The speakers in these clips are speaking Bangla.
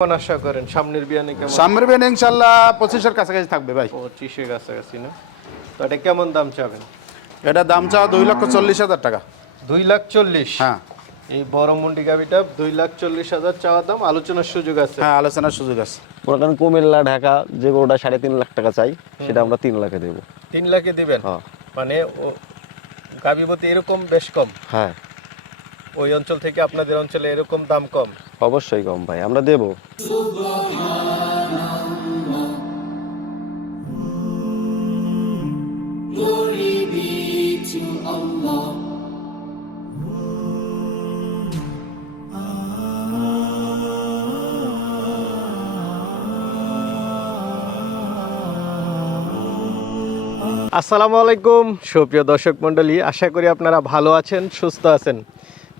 কেমন আশা করেন সামনের বিয়ানে কেমন? সামনের বিয়ানে ইনশাআল্লাহ 25-এর কাছাকাছি থাকবে ভাই। 25-এর কাছাকাছি না? তো এটা কেমন দাম চাবেন? এটা দাম চাওয়া 2,40,000 টাকা। 2,40,000? হ্যাঁ এই বড় মুন্ডি গাবিটা 2,40,000 চাওয়া দাম, আলোচনার সুযোগ আছে? হ্যাঁ, আলোচনার সুযোগ আছে। মনে করেন কুমিল্লা ঢাকা যে গরুটা 3.5 লাখ টাকা চাই সেটা আমরা 3 লাখে দেবো। 3 লাখে দিবেন? হ্যাঁ মানে ও গাবিপতি এরকম বেশ কম? হ্যাঁ, ওই অঞ্চল থেকে আপনাদের অঞ্চলে এরকম দাম কম? অবশ্যই কম ভাই, আমরা দেবো। Glory be to Allah. আসসালামু আলাইকুম সুপ্রিয় দর্শক মণ্ডলী, আশা করি আপনারা ভালো আছেন, সুস্থ আছেন।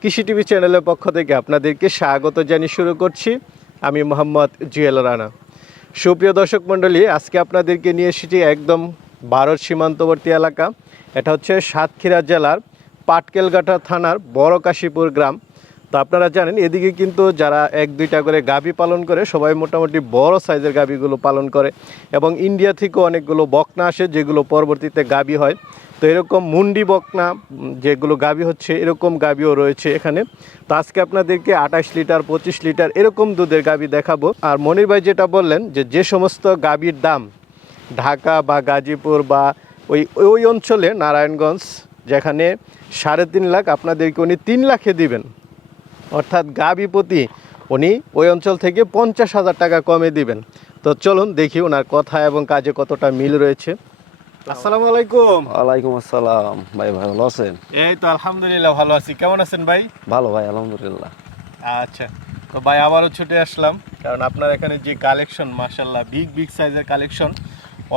কৃষি টিভি চ্যানেলের পক্ষ থেকে আপনাদেরকে স্বাগত জানিয়ে শুরু করছি আমি মোহাম্মদ জুয়েল রানা। সুপ্রিয় দর্শক মণ্ডলী, আজকে আপনাদেরকে নিয়ে এসেছি একদম ভারত সীমান্তবর্তী এলাকা। এটা হচ্ছে সাতক্ষীরা জেলার পাটকেলঘাটা থানার বড় কাশীপুর গ্রাম। তো আপনারা জানেন এদিকে কিন্তু যারা 1-2টা করে গাভী পালন করে সবাই মোটামুটি বড় সাইজের গাভীগুলো পালন করে, এবং ইন্ডিয়া থেকেও অনেকগুলো বকনা আসে যেগুলো পরবর্তীতে গাভী হয়। তো এরকম মুন্ডি বকনা যেগুলো গাভী হচ্ছে এরকম গাভীও রয়েছে এখানে। তো আজকে আপনাদেরকে 28 লিটার 25 লিটার এরকম দুধের গাভী দেখাবো। আর মনির ভাই যেটা বললেন যে সমস্ত গাভীর দাম ঢাকা বা গাজীপুর বা ওই ওই অঞ্চলে নারায়ণগঞ্জ যেখানে 3.5 লাখ, আপনাদেরকে উনি 3 লাখে দিবেন, অর্থাৎ গাভী প্রতি উনি ওই অঞ্চল থেকে 50,000 টাকা কমে দিবেন। তো চলুন দেখি ওনার কথা এবং কাজে কতটা মিল রয়েছে। আসসালামু আলাইকুম। ওয়ালাইকুম আসসালাম ভাই, ভালো আছেন? এই তো আলহামদুলিল্লাহ ভালো আছি, কেমন আছেন ভাই? ভালো ভাই, আলহামদুলিল্লাহ। আচ্ছা, তো ভাই আবারও ছুটে আসলাম, কারণ আপনার এখানে যে কালেকশন মাশাআল্লাহ বিগ সাইজের কালেকশন।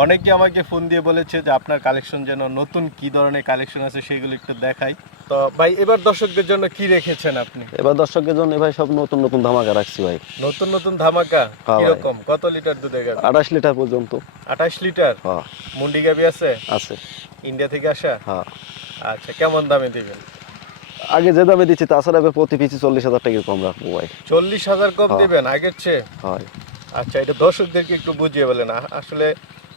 অনেকে আমাকে ফোন দিয়ে বলেছে যে আপনার কালেকশন যেন নতুন কি ধরনের কালেকশন আছে সেগুলো একটু দেখাই। তো ভাই এবার দর্শকদের জন্য কি রেখেছেন আপনি? এবার দর্শকের জন্য ভাই সব নতুন নতুন ধামাকা রাখছি ভাই। নতুন ধামাকা? হ্যাঁ ভাই। কিরকম, কত লিটার দুধের গাভী? 28 লিটার পর্যন্ত। 28 লিটার? হ্যাঁ মুন্ডি গাভী আছে? আছে। ইন্ডিয়া থেকে আসা? হ্যাঁ, আচ্ছা, কেমন দামে দিবেন? আগে যে দামে দিচ্ছি তাছাড়া এবার প্রতি পিছু 40,000 টাকা কম রাখবো ভাই। 40,000 কম হ্যাঁ। দিবেন আগের চেয়ে? হয় আচ্ছা, এটা দর্শকদেরকে একটু বুঝিয়ে বলেন আসলে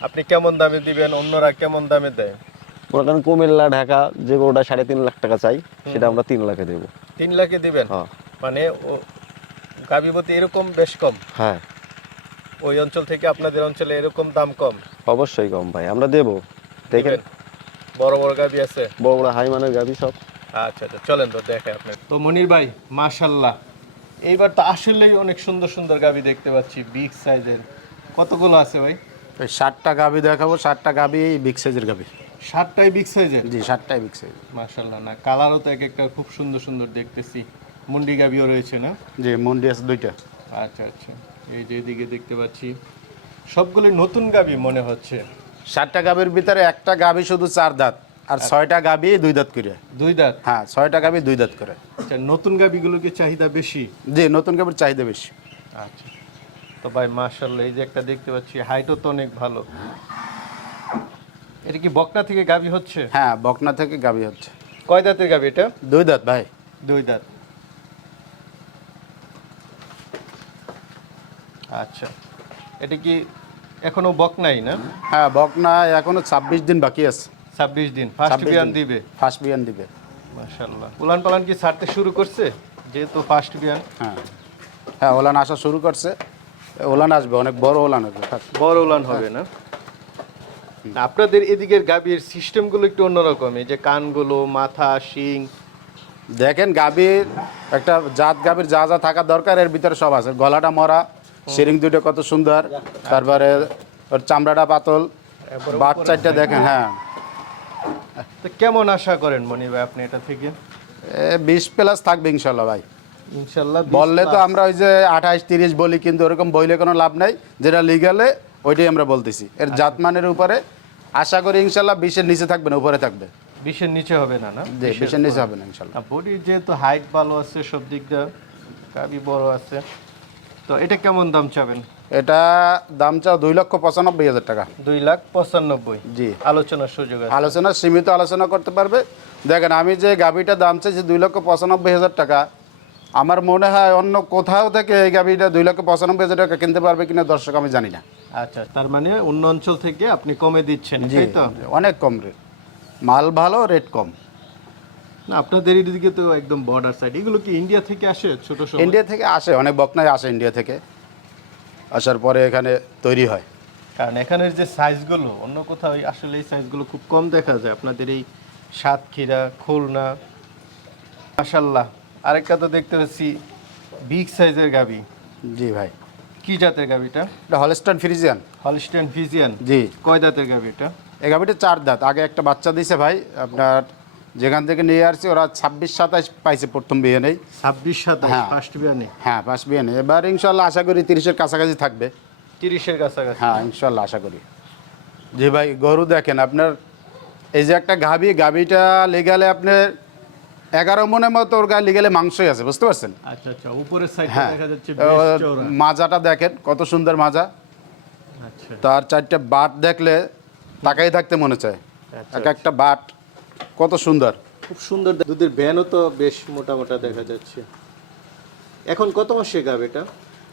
আপনি কেমন দামে দিবেন, অন্যরা কেমন দামে দেয়? মনে করেন কুমিল্লা ঢাকা যে গরুটা 3.5 লাখ টাকা চাই সেটা আমরা 3 লাখে দেবো। 3 লাখে দিবেন? হ্যাঁ মানে ও গাভীপতি এরকম বেশ কম? হ্যাঁ, ওই অঞ্চল থেকে আপনাদের অঞ্চলে এরকম দাম কম? অবশ্যই কম ভাই, আমরা দেবো। দেখেন দিবেন? বড় বড় গাভী আছে? বড় বড় হাই মানের গাভি সব। আচ্ছা, চলেন তো দেখে আপনার। তো মনির ভাই মাশাআল্লাহ, এইবার তো আসলেই অনেক সুন্দর সুন্দর গাভী দেখতে পাচ্ছি বিগ সাইজের। কতগুলো আছে ভাই? ওই 60টা গাভি দেখাবো, 60টা গাভি বিগ সাইজের গাভি। 7টাই বিগ সাইজের? জি, 60টাই বিগ সাইজ। মাশাআল্লাহ, না কালারও তো এক একটা খুব সুন্দর সুন্দর দেখতেছি। মুন্ডি গাভীও রয়েছে না? জি, মন্ডি আছে 2টা। আচ্ছা, এই যে এদিকে দেখতে পাচ্ছি সবগুলো নতুন গাভী মনে হচ্ছে। 60টা গাভির ভিতরে একটা গাভি শুধু 4 দাঁত, আর 6টা গাভি 2 দাঁত করে। 2 দাঁত? হ্যাঁ, 6টা গাভি 2 দাঁত করে। আচ্ছা, নতুন গাভীগুলোকে চাহিদা বেশি? জি, নতুন গাভির চাহিদা বেশি। আচ্ছা, তো ভাই মাশাআল্লাহ, এই যে একটা দেখতে পাচ্ছি হাইটও তো অনেক ভালো। এটা কি বকনা থেকে গাভী হচ্ছে? হ্যাঁ, বকনা থেকে গাভি হচ্ছে। কয় দাঁতের গাভী এটা? 2 দাঁত ভাই। 2 দাঁত। আচ্ছা, এটা কি এখনো বকনাই না? হ্যাঁ, বকনা এখনো 26 দিন বাকি আছে। 26 দিন ফার্স্ট 26 বিয়ান দিন। দিবে? ফার্স্ট বিয়ান দিবে। মাশাআল্লাহ, উলান পালান কি ছাড়তে শুরু করছে যেহেতু ফার্স্ট বিয়ান? হ্যাঁ হ্যাঁ, ওলান আসা শুরু করছে। ওলান আসবে, অনেক বড় ওলান আসবে। বড় উলান হবে না? আপনাদের এদিকের গাভীর সিস্টেমগুলো একটু অন্যরকম, এই যে কানগুলো, মাথা, শিং। দেখেন গাভীর একটা জাত, গাভীর যা যা থাকা দরকার এর ভিতরে সব আছে। গলাটা মরা, শিরিং দুটো কত সুন্দর, তারপরে ওর চামড়াটা পাতল, বাচ্চাটা দেখেন। হ্যাঁ, তো কেমন আশা করেন মনির ভাই আপনি এটা থেকে? 20+ থাকবে ইনশাল্লাহ ভাই। ইনশাআল্লাহ। বললে তো আমরা ওই যে 28-30 বলি, কিন্তু ওরকম বইলে কোনো লাভ নাই। যেটা লিগালে ওইটাই আমরা বলতেছি। এর জাতমানের উপরে আশা করি ইনশাল্লাহ 20-এর নিচে থাকবে না, উপরে থাকবে। 20-এর নিচে হবে না? না, 20-এর নিচে হবে না ইনশাল্লাহ। বডি যেহেতু হাইট ভালো আছে, সব দিক দিয়ে গাভী বড় আছে। তো এটা কেমন দাম চাবেন? এটা দাম চাও 2,95,000 টাকা। 2,95,000? জি, আলোচনার সুযোগ আছে? আলোচনা সীমিত আলোচনা করতে পারবে। দেখেন আমি যে গাভীটা দাম চাইছি 2,95,000 টাকা, আমার মনে হয় অন্য কোথাও থেকে এই গাভিটা 2,95,000 টাকা কিনতে পারবে কিনা দর্শক আমি জানি না। আচ্ছা, তার মানে অন্য অঞ্চল থেকে আপনি কমে দিচ্ছেন, জি তাই তো? অনেক কম রেট, মাল ভালো, রেট কম। না, আপনাদের এদিকে তো একদম বর্ডার সাইড। এগুলো কি ইন্ডিয়া থেকে আসে ছোট সময়? ইন্ডিয়া থেকে আসে, অনেক বকনাই আসে ইন্ডিয়া থেকে, আসার পরে এখানে তৈরি হয়। কারণ এখানের যে সাইজগুলো অন্য কোথাও আসলে এই সাইজগুলো খুব কম দেখা যায়। আপনাদের এই সাতক্ষীরা, খুলনা, মাশাল্লাহ। আরেকটা তো দেখতে পাচ্ছি বিগ সাইজের গাবি। জি ভাই, কি জাতের গাবিটা? এটা হলস্টাইন ফ্রিজিয়ান। Holstein Friesian. জি, কয় দাঁতের গাবি এটা? এই গাভিটা 4 দাঁত। আগে একটা বাচ্চা দিছে ভাই, আপনার যেখান থেকে নিয়ে আসছি ওরা 26-27 পাইছে প্রথম বিয়ে নেই। 26-27 হ্যাঁ। ফার্স্ট বিয়ানে। হ্যাঁ, ফার্স্ট বিয়ে নেই। এবার ইনশাল্লাহ আশা করি 30-এর কাছাকাছি থাকবে। 30-এর কাছাকাছি। হ্যাঁ ইনশাল্লাহ আশা করি। জি ভাই, গরু দেখেন আপনার, এই যে একটা গাভিটা লেগালে আপনার 11 মনের মতো ওর গায়ে লেগালে মাংসই আছে, বুঝতে পারছেন? আচ্ছা আচ্ছা, উপরের সাইডে হ্যাঁ, দেখা যাচ্ছে বেশ চওড়া। মাজাটা দেখেন কত সুন্দর মাজা। আচ্ছা তার 4টা বাট দেখলে তাকাই থাকতে মনে চায়। আচ্ছা, এক একটা বাট কত সুন্দর। খুব সুন্দর। দুধের ভ্যানও তো বেশ মোটা মোটা দেখা যাচ্ছে। এখন কত মাসে গাবে এটা?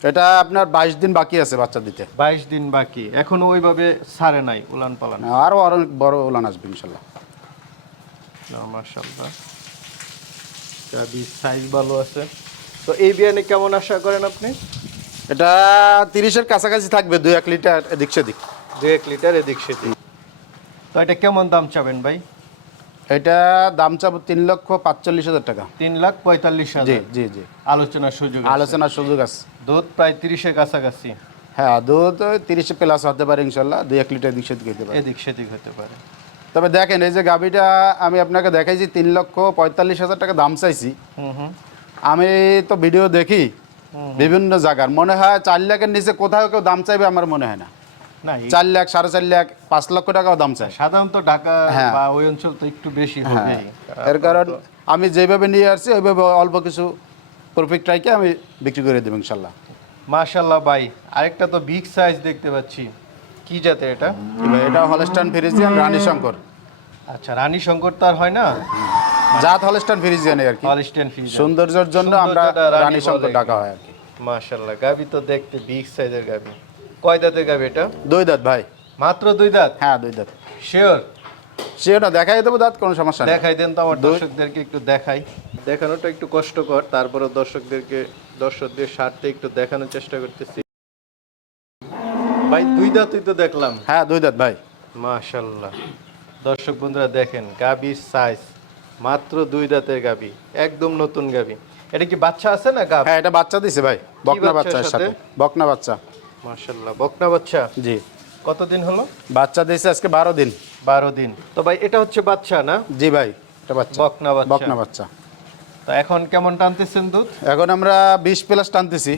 এটা আপনার 22 দিন বাকি আছে বাচ্চা দিতে। 22 দিন বাকি, এখনো ওইভাবে ছাড়ে নাই উলান পালান। আরও অনেক বড় ওলান আসবে ইনশাল্লাহ। মাশাআল্লাহ, গাবির সাইজ ভালো আছে। তো এই বিয়ানে কেমন আশা করেন আপনি? এটা 30-এর কাছাকাছি থাকবে, 2-1 লিটার এদিক সেদিক। 2-1 লিটার এদিক সেদিক। তো এটা কেমন দাম চাবেন ভাই? এটা দাম চাবো 3,45,000 টাকা। 3,45,000। জি জি জি, আলোচনার সুযোগ আছে। আলোচনার সুযোগ আছে। দুধ প্রায় 30-এর কাছাকাছি। হ্যাঁ, দুধ 30 প্লাস হতে পারে ইনশাল্লাহ, 2-1 লিটার এদিক সেদিক হতে পারে। এদিক সেদিক হতে পারে। তবে দেখেন এই যে গাভিটা আমি আপনাকে দেখাইছি 3,45,000 টাকা দাম চাইছি। হুম। আমি তো ভিডিও দেখি বিভিন্ন জায়গার, মনে হয় 4 লাখের নিচে কোথাও কেউ দাম চাইবে আমার মনে হয় না। না, 4 লাখ, 4.5 লাখ, 5 লক্ষ টাকাও দাম চায়। সাধারণত ঢাকা হ্যাঁ। বা ওই অঞ্চল তো একটু বেশি হ্যাঁ, হবে। এর কারণ আমি যেভাবে নিয়ে আসছি ওইভাবে অল্প কিছু প্রফিট রাইকে আমি বিক্রি করে দেবো ইনশাল্লাহ। মাশাআল্লাহ ভাই, আরেকটা তো বিগ সাইজ দেখতে পাচ্ছি। কি জাতের এটা? এটা হলস্টাইন ফ্রিজিয়ান রানী শঙ্কর। আচ্ছা, রানী শঙ্কর তার হয় না? জাত হলস্টাইন ফ্রিজিয়ান আর কি, হলস্টেইন ফ্রিজিয়ান। সৌন্দর্যের জন্য আমরা সৌন্দর্যটা রানী শঙ্কর বলে। ডাকা হয় আর কি। মাশাআল্লাহ, গাবি তো দেখতে বিগ সাইজের গাবি। কয় দাঁতের গাবি এটা? 2 দাঁত ভাই। মাত্র 2 দাঁত? হ্যাঁ 2 দাঁত। শিওর? সেটা দেখাই দেবো দাঁত, কোনো সমস্যা নেই। দেখাই দেন তো আমার দর্শকদেরকে একটু দেখাই। দেখানোটা একটু কষ্টকর, তারপরে দর্শকদের স্বার্থে একটু দেখানোর চেষ্টা করতেছি। ভাই 2 দাঁতই তো দেখলাম। হ্যাঁ 2 দাঁত ভাই। মাশাআল্লাহ, দর্শক বন্ধুরা দেখেন গাবির সাইজ, মাত্র 2 দাঁতের গাবি, একদম নতুন গাবি। এটা কি বাচ্চা আছে না গাব? হ্যাঁ, এটা বাচ্চা দিছে ভাই, বকনা বাচ্চার বাচ্চার সাথে। সাথে? বকনা বাচ্চা। মাশাআল্লাহ, বকনা বাচ্চা। জি, কতদিন হলো? বাচ্চা দিছে আজকে 12 দিন। 12 দিন। তো ভাই এটা হচ্ছে বাচ্চা না? জি ভাই, এটা বাচ্চা, বকনা বাচ্চা। বকনা বাচ্চা। তো এখন কেমন টানতেছেন দুধ? এখন আমরা 20 প্লাস টানতেছি,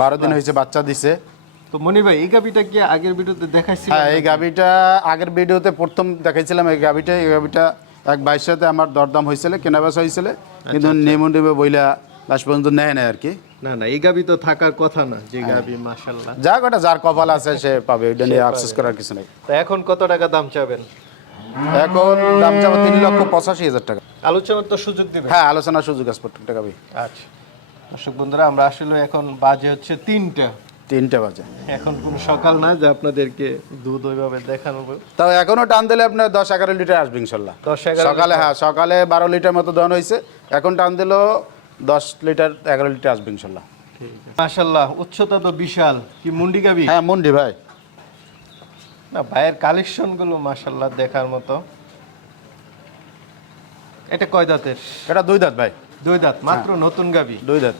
12 দিন হয়েছে বাচ্চা দিছে। তো মনি ভাই, এই গাবিটা কি আগের ভিডিওতে দেখাইছিলেন? হ্যাঁ, এই গাভিটা আগের ভিডিওতে প্রথম দেখাইছিলাম। এই গাভিটা এক ভাইয়ের সাথে আমার দরদাম হয়েছিল, কেনাবেচা হয়েছিল, কিন্তু নেমে বইলা লাস্ট পর্যন্ত নেয় না আর কি। না না, এই গাবি তো থাকার কথা না, যে গাবি মাশাআল্লাহ। যাক, ওটা যার কপাল আছে সে পাবে, ওইটা নিয়ে আফসোস করার কিছু নেই। তো এখন কত টাকা দাম চাবেন? এখন দাম যাবো 3,85,000 টাকা। আলোচনার তো সুযোগ দিবেন? হ্যাঁ, আলোচনার সুযোগ আছে প্রত্যেকটা গাভি। আচ্ছা দর্শক বন্ধুরা, আমরা আসলে এখন বাজে হচ্ছে 3টা। 3টা বাজে। এখন কোন সকাল না যে আপনাদেরকে দুধ ওইভাবে দেখানো। তাও এখনো টান দিলে আপনার 10-11 লিটার আসবে ইনশাল্লাহ। 10-11 সকালে, হ্যাঁ সকালে 12 লিটার মতো দহন হয়েছে, এখন টান দিলেও 10 লিটার 11 লিটার আসবে ইনশাল্লাহ। মাশাআল্লাহ, উচ্চতা তো বিশাল। কি মুন্ডি গাবি? হ্যাঁ মুন্ডি ভাই। না, ভাইয়ের কালেকশন গুলো মাশাআল্লাহ দেখার মতো। এটা কয় দাঁতের? এটা 2 দাঁত ভাই। 2 দাঁত, মাত্র নতুন গাবি। 2 দাঁত।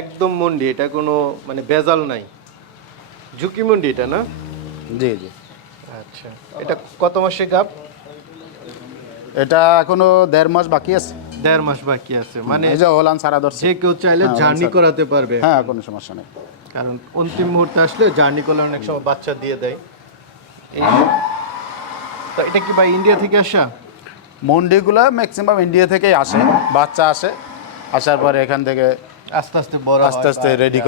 একদম মুন্ডি, এটা কোনো মানে ভেজাল নাই। ঝুঁকি মুন্ডি এটা না? জি জি। আচ্ছা, এটা কত মাসে গাব? এটা এখনো 1.5 মাস বাকি আছে। 1.5 মাস বাকি আছে, মানে এই যে ওলান সারা ধরছে। যে কেউ চাইলে হ্যাঁ, জার্নি স্যার। করাতে পারবে। হ্যাঁ, কোনো সমস্যা নেই। কারণ অন্তিম মুহূর্তে আসলে জার্নি করলে অনেক সময় বাচ্চা দিয়ে দেয়। এই তো এটা কি ভাই ইন্ডিয়া থেকে আসা? মন্ডিগুলো ম্যাক্সিমাম ইন্ডিয়া থেকেই আসে, বাচ্চা আসে, আসার পরে এখান থেকে আস্তে আস্তে বড় হয় আস্তে আস্তে রেডি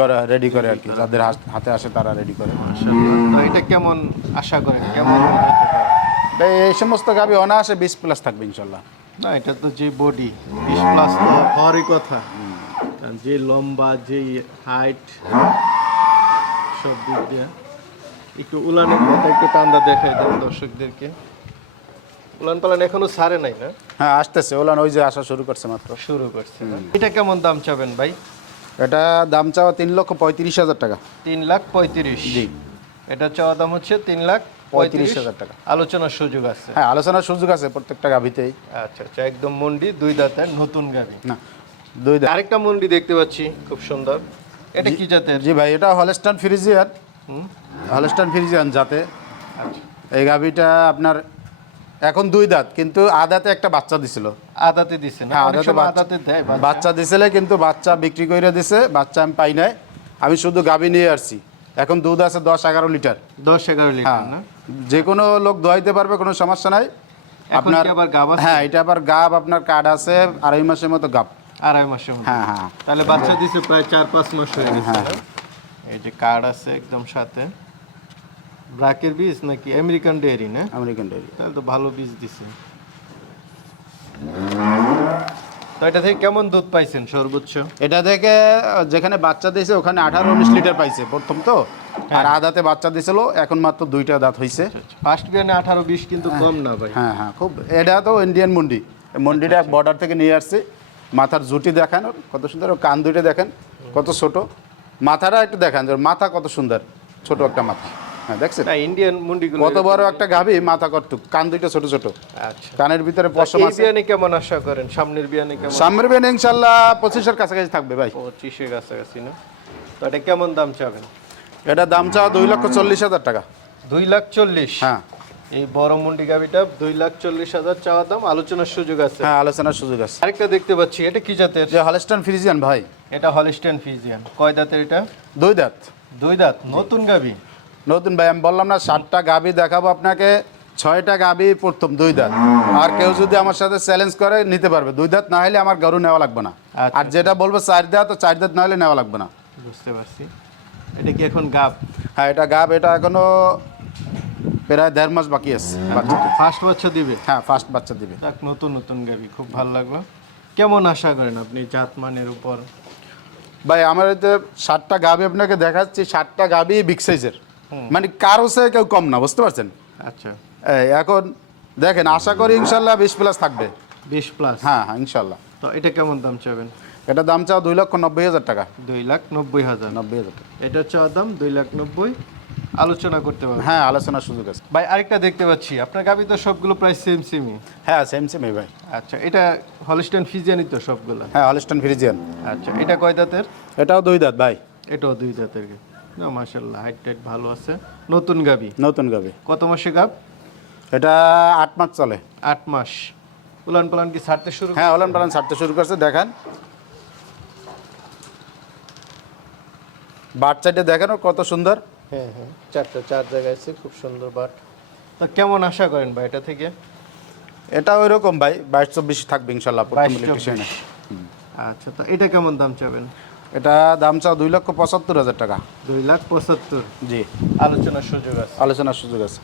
করে আর কি, যাদের হাতে আসে তারা রেডি করে। মাশাআল্লাহ। তো এটা কেমন আশা করেন, কেমন হতে পারে? এই সমস্ত গাভি অনায়াসে 20 প্লাস থাকবে ইনশাল্লাহ। না, এটা তো যে বডি 20 প্লাস তো হওয়ারই কথা। যে লম্বা, যে হাইট, সব দিক দিয়ে। একটু উলানের কথা একটু টান্দা দেখাই দেন দর্শকদেরকে। উলান পালান এখনো ছাড়ে নাই না? হ্যাঁ আসতেছে, ওলান ওই যে আসা শুরু করছে মাত্র। শুরু করছে না? এটা কেমন দাম চাবেন ভাই? এটা দাম চাওয়া 3,35,000 টাকা। 3,35,000। জি। এটা চাওয়া দাম হচ্ছে 3,35,000 টাকা। আলোচনার সুযোগ আছে? হ্যাঁ আলোচনার সুযোগ আছে প্রত্যেকটা গাভিতেই। আচ্ছা আচ্ছা, একদম মন্ডি, 2 দাঁতের নতুন গাভি। না 2 দাঁত। আরেকটা মন্ডি দেখতে পাচ্ছি খুব সুন্দর, এটা কি জাতের? জি ভাই, এটা হলস্টাইন ফ্রিজিয়ান। হুম। হলস্টাইন ফ্রিজিয়ান জাতে। আচ্ছা, এই গাভিটা আপনার এখন 2 দাঁত, কিন্তু আদাতে একটা বাচ্চা দিছিল। আদাতে দিছে না? হ্যাঁ অনেক আদাতে সময় আদাতে দেয় বাচ্চা। বাচ্চা দিছিলে, কিন্তু বাচ্চা বিক্রি করে দিছে, বাচ্চা আমি পাই নাই। আমি শুধু গাভি নিয়ে আসছি। এখন দুধ আছে 10-11 লিটার। 10-11 লিটার হ্যাঁ, না? যে কোনো লোক দোয়াইতে পারবে, কোনো সমস্যা নাই। এখন কি আবার গাব আছে? হ্যাঁ, এটা আবার গাব আপনার কার্ড আছে, 2.5 মাসের মতো গাব। 2.5 মাসের মধ্যে? হ্যাঁ হ্যাঁ তাহলে বাচ্চা দিছে প্রায় 4-5 মাস হয়ে গেছে হ্যাঁ। না? এই যে কার্ড আছে একদম সাথে। ব্রাকের বীজ নাকি আমেরিকান ডেয়ারি না? American dairy. তাহলে তো ভালো বীজ দিছে। তো এটা থেকে কেমন দুধ পাইছেন সর্বোচ্চ? এটা থেকে যেখানে বাচ্চা দিয়েছে ওখানে 18-19 লিটার পাইছে প্রথম তো। আর আদাতে বাচ্চা দিছিল, এখন মাত্র 2টা দাঁত হইছে। ফার্স্ট বিয়ানে 18-20 কিন্তু কম না ভাই। হ্যাঁ হ্যাঁ, খুব। এটা তো ইন্ডিয়ান মন্ডি। এই মন্ডিটা বর্ডার থেকে নিয়ে আসছে। মাথার জুটি দেখেন ওর কত সুন্দর, ওর কান দুইটা দেখেন কত ছোট। মাথাটা একটু দেখেন, ওর মাথা কত সুন্দর, ছোট একটা মাথা। হ্যাঁ দেখছেন না, ইন্ডিয়ান মুন্ডিগুলো কত বড় একটা গাভী, মাথা কতটুক, কান দুইটা ছোট ছোট, আচ্ছা। কানের ভিতরে পশম এই আছে। বিয়ানে কেমন আশা করেন? সামনের বিয়ানে কেমন? সামনের বিয়ানে ইনশাআল্লাহ 25-এর কাছাকাছি থাকবে ভাই। 25-এর কাছাকাছি না? তো এটা কেমন দাম চাবেন? এটা দাম চাওয়া 2,40,000 টাকা। 2,40,000? হ্যাঁ এই বড় মুন্ডি গাভিটা 2,40,000 চাওয়া দাম, আলোচনার সুযোগ আছে? হ্যাঁ, আলোচনার সুযোগ আছে। আরেকটা দেখতে পাচ্ছি, এটা কি জাতের? যে হলস্টাইন ফ্রিজিয়ান ভাই। এটা হলিস্টাইন ফ্রিজিয়ান। কয় দাঁতের এটা? 2 দাঁত। 2 দাঁত, নতুন গাভি? নতুন ভাই, আমি বললাম না 7টা গাভী দেখাবো আপনাকে, 6টা গাভী প্রথম 2 দাঁত। আর কেউ যদি আমার সাথে চ্যালেঞ্জ করে নিতে পারবে, 2 দাঁত না হলে আমার গরু নেওয়া লাগবে না। আচ্ছা। আর যেটা বলবো 4 দাঁত, তো 4 দাঁত না হলে নেওয়া লাগবে না। বুঝতে পারছি। এটা কি এখন গাভ? হ্যাঁ এটা গাভ, এটা এখনো প্রায় 1.5 মাস বাকি আছে বাচ্চা দিতে। ফার্স্ট বাচ্চা দিবে? হ্যাঁ ফার্স্ট বাচ্চা দিবে। যাক, নতুন নতুন গাভি, খুব ভালো লাগলো। কেমন আশা করেন আপনি জাতমানের উপর? ভাই আমার এই যে 7টা গাভী আপনাকে দেখাচ্ছি, 7টা গাভী বিগ সাইজের, মানে কারো সে কেউ কম না, বুঝতে পারছেন? আচ্ছা, এই এখন দেখেন, আশা করি ইনশাল্লাহ 20+ থাকবে। 20+? হ্যাঁ হ্যাঁ ইনশাল্লাহ। তো এটা কেমন দাম চাবেন? এটা দাম চাও 2,90,000 টাকা। 2,90,000? 90,000 টাকা। এটা চাওয়া দাম 2,90,000, আলোচনা করতে পারবেন? হ্যাঁ আলোচনার সুযোগ আছে। ভাই আরেকটা দেখতে পাচ্ছি, আপনার গাভি তো সবগুলো প্রায় সেম সেমই। হ্যাঁ সেম সেমই ভাই। আচ্ছা, এটা হলিস্টাইন ফ্রিজিয়ানই তো সবগুলো? হ্যাঁ হলস্টাইন ফ্রিজিয়ান। আচ্ছা, এটা কয় দাঁতের? এটাও 2 দাঁত ভাই। এটাও 2 দাঁতের। না মাশাআল্লাহ, হাইট টাইট ভালো আছে। নতুন গাভি? নতুন গাভী। কত মাসে গাভ? এটা 8 মাস চলে। 8 মাস। উলান পালান কি ছাড়তে শুরু? হ্যাঁ ওলান পালান ছাড়তে শুরু করছে, দেখেন বাচ্চাটা দেখেন ওর কত সুন্দর। হ্যাঁ হ্যাঁ, 4 জায়গায় আছে, খুব সুন্দর বাট। তো কেমন আশা করেন ভাই এটা থেকে? এটা ওই রকম ভাই 22-24 থাকবে ইনশাল্লাহ প্রথম 22-24? ইলেকট্রিশিয়ানে। আচ্ছা, তো এটা কেমন দাম চাবেন? এটা দাম চাও 2,75,000 টাকা। 2,75,000? জি, আলোচনার সুযোগ আছে? আলোচনার সুযোগ আছে।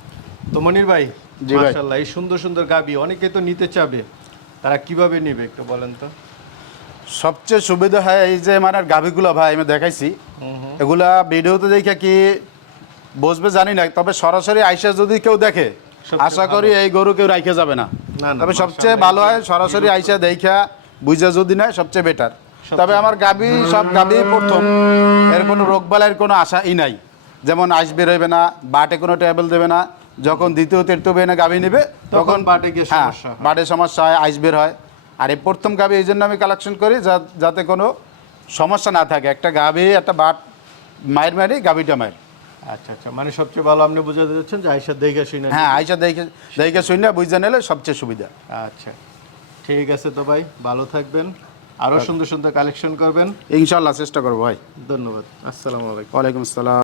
তো মনির ভাই, জি ভাই। মাশাআল্লাহ, এই সুন্দর সুন্দর গাবি অনেকে তো নিতে চাবে, তারা কিভাবে নেবে একটু বলেন তো? সবচেয়ে সুবিধা হয় এই যে মানে গাভীগুলো ভাই আমি দেখাইছি, এগুলা ভিডিওতে দেখে কি বসবে জানি না, তবে সরাসরি আইসা যদি কেউ দেখে সবচেয়ে আশা করি এই গরু কেউ রাইখে যাবে না। না, না, তবে সবচেয়ে মাশাআল্লাহ, ভালো হয় সরাসরি আইসা দেখা বুঝা যদি নেয় সবচেয়ে বেটার। তবে আমার গাভী সব গাভী প্রথম, এর কোনো রোগবালাইয়ের কোনো আশাই নাই, যেমন আইস বের হইবে না, বাটে কোনো ট্যাবল দেবে না। যখন দ্বিতীয় তৃতীয় বেনে গাভী নেবে তখন বাটে গিয়ে হ্যাঁ সমস্যা হয়। বাটে সমস্যা হয়, আইস বের হয়। আর এই প্রথম গাভী এই জন্য আমি কালেকশন করি যাতে কোনো সমস্যা না থাকে। একটা গাভী একটা বাট মায়ের মারি, গাভীটা মায়ের। আচ্ছা আচ্ছা, মানে সবচেয়ে ভালো আপনি বুঝাতে যাচ্ছেন যে আইসা দেখে শুনে? হ্যাঁ আইসা দেখে শুনে বুঝে নিলে সবচেয়ে সুবিধা। আচ্ছা, ঠিক আছে তো ভাই, ভালো থাকবেন, আরো সুন্দর সুন্দর কালেকশন করবেন ইনশাল্লাহ চেষ্টা করবো ভাই। ধন্যবাদ, আসসালামু আলাইকুম। ওয়ালাইকুম আসসালাম।